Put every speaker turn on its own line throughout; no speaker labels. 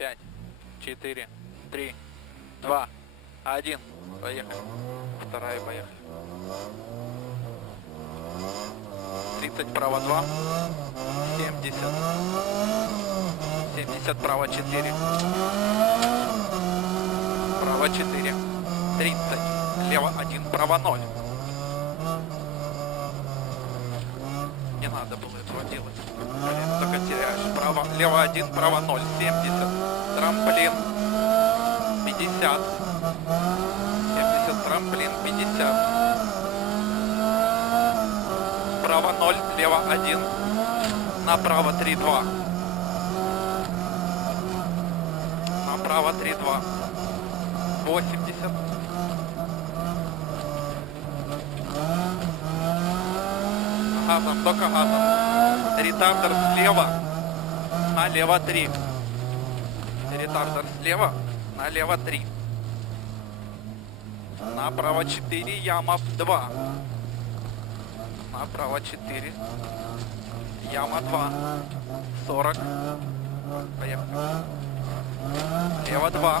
5, 4, 3, 2, 1. Поехали. Вторая, поехали. 30 право 2, 70, 70 право 4, право 4, 30, лево 1, право 0. Не надо было этого делать. Блин, только Право, лево 1, право 0, 70, трамплин 50, 70, трамплин 50. Право 0, лево 1, направо 3, 2. Направо 3, 2. 80. Газом, только газом. Ретардер слева, налево 3. Ретардер слева, налево 3. Направо 4, яма 2. Направо 4. Яма 2. 40. Поехали. Лево 2.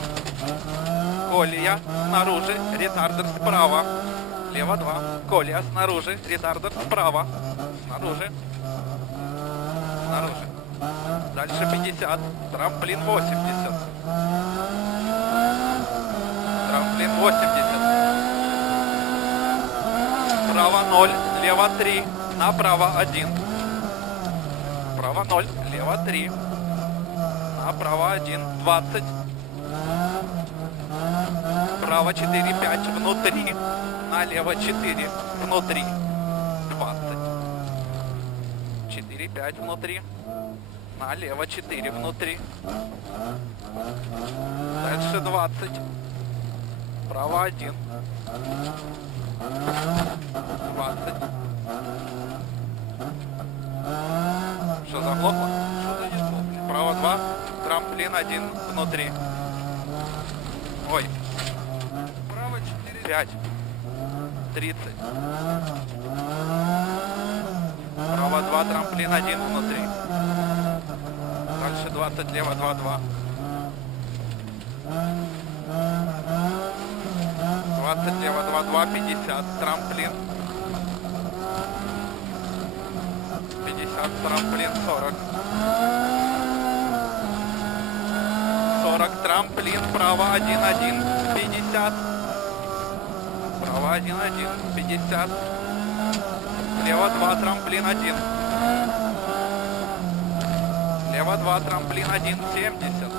Колия снаружи, ретардер справа. Лево 2. Колия снаружи, ретардер справа. Снаружи. Дальше 50. Трамплин 80. Трамплин 80. Право 0, лево 3, направо 1. Право 0, лево 3. Направо 1, 20. Право 4, 5, внутри. Налево 4, внутри. 20. 4, 5, внутри. Налево 4, внутри. Дальше 20. Право 1. 20. Что заглохло? Право 2. Трамплин 1 внутри. Ой. Право 4. 5. 30. Право 2. Трамплин 1 внутри. Дальше 20. Лево 2. 2. 20 лево 2, 2, 50, трамплин. 50, трамплин, 40. 40, трамплин, право 1, 1, 50. Право 1, 1, 50. Лево 2, трамплин 1. Лево 2, трамплин 1, 70.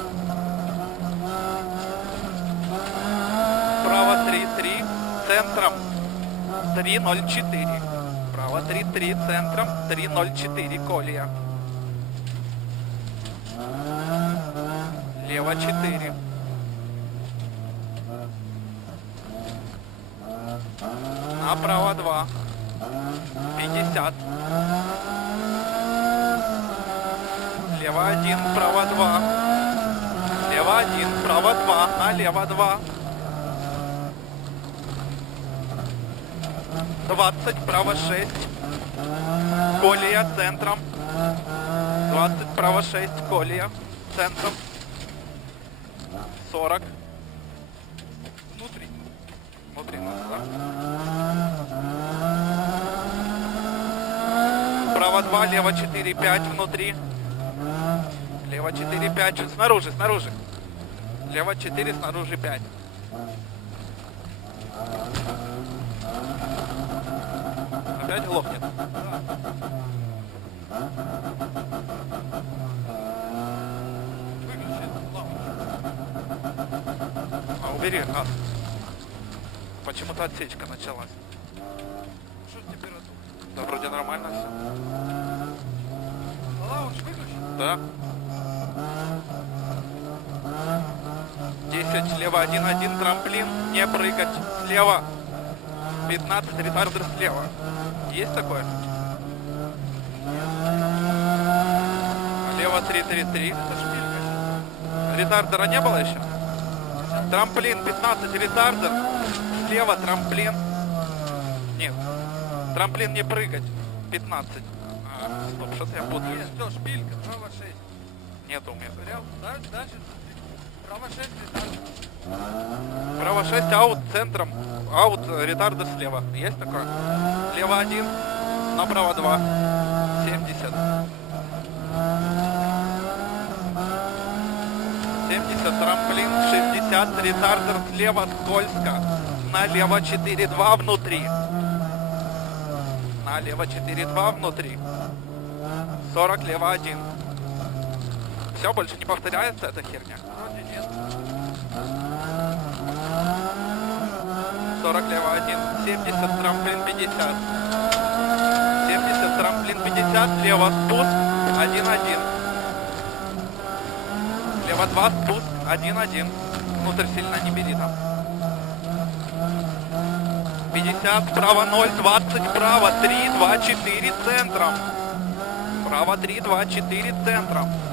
Право 3, 3, центром 304. Право 3, 3, центром 304, колия. Лево 4. Направо 2. 50. Лево 1, право 2. Лево 1, право 2, налево 2. 20, право 6. Колия центром. 20, право 6, колия центром. 40. Внутри. Внутри надо, да? Право 2, лево 4, 5, внутри. Лево 4, 5, снаружи, снаружи. Лево 4, снаружи 5. Опять лампу. А убери газ. Почему-то отсечка началась. Что температура? Да вроде нормально все. Лаунж выключи? Да. 10, слева 1, 1, трамплин, не прыгать, слева 15, ретардер слева. Есть такое? Лево 3, 3, 3. Это шпилька. Ретардера не было еще? Трамплин 15, ретардер. Слева трамплин. Нет. Трамплин не прыгать. 15. А, стоп, что-то я путаю.
Есть, все, шпилька, право 6.
Нет у меня.
Прям, дальше, дальше Право 6, ретардер.
Право 6, аут центром. Аут, э, ретардер слева. Есть такое? Слева 1, направо 2. 70. 70, трамплин 60, ретардер слева скользко. Налево 4-2 внутри. Налево 4-2 внутри. 40, лево 1. Все, больше не повторяется эта херня?
Вроде нет.
40 лево 1, 70, трамплин 50. 70, трамплин 50, слева спуск, 1-1. Слева 2, спуск, 1-1. Внутрь сильно не бери там. 50, справа 0, 20, право 3, 2, 4, центром. Право 3, 2, 4, центром.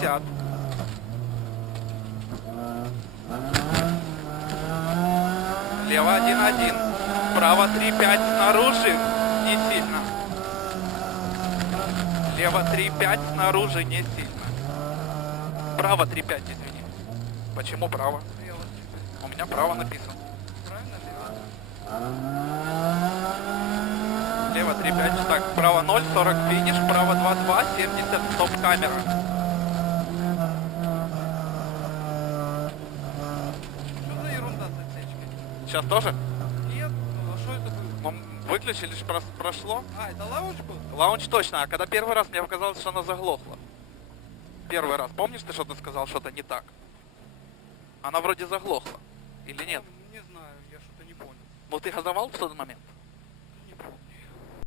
60. Лево 1-1. Право 3-5 снаружи. Не сильно. Лево 3-5 снаружи. Не сильно. Право 3-5, извини. Почему право? У меня право написано.
Лево
3-5. Так, право 0, 40 финиш. Право 2-2, 70 стоп камера.
Что за ерунда с отсечкой?
Сейчас тоже?
Нет, ну а что это было?
Выключили, прос- прошло.
А, это лаунж был?
Лаунч точно, а когда первый раз мне показалось, что она заглохла. Первый раз. Помнишь, ты что-то сказал, что-то не так? Она вроде заглохла. Или нет?
Не знаю, я что-то не понял.
Ну ты газовал в тот момент?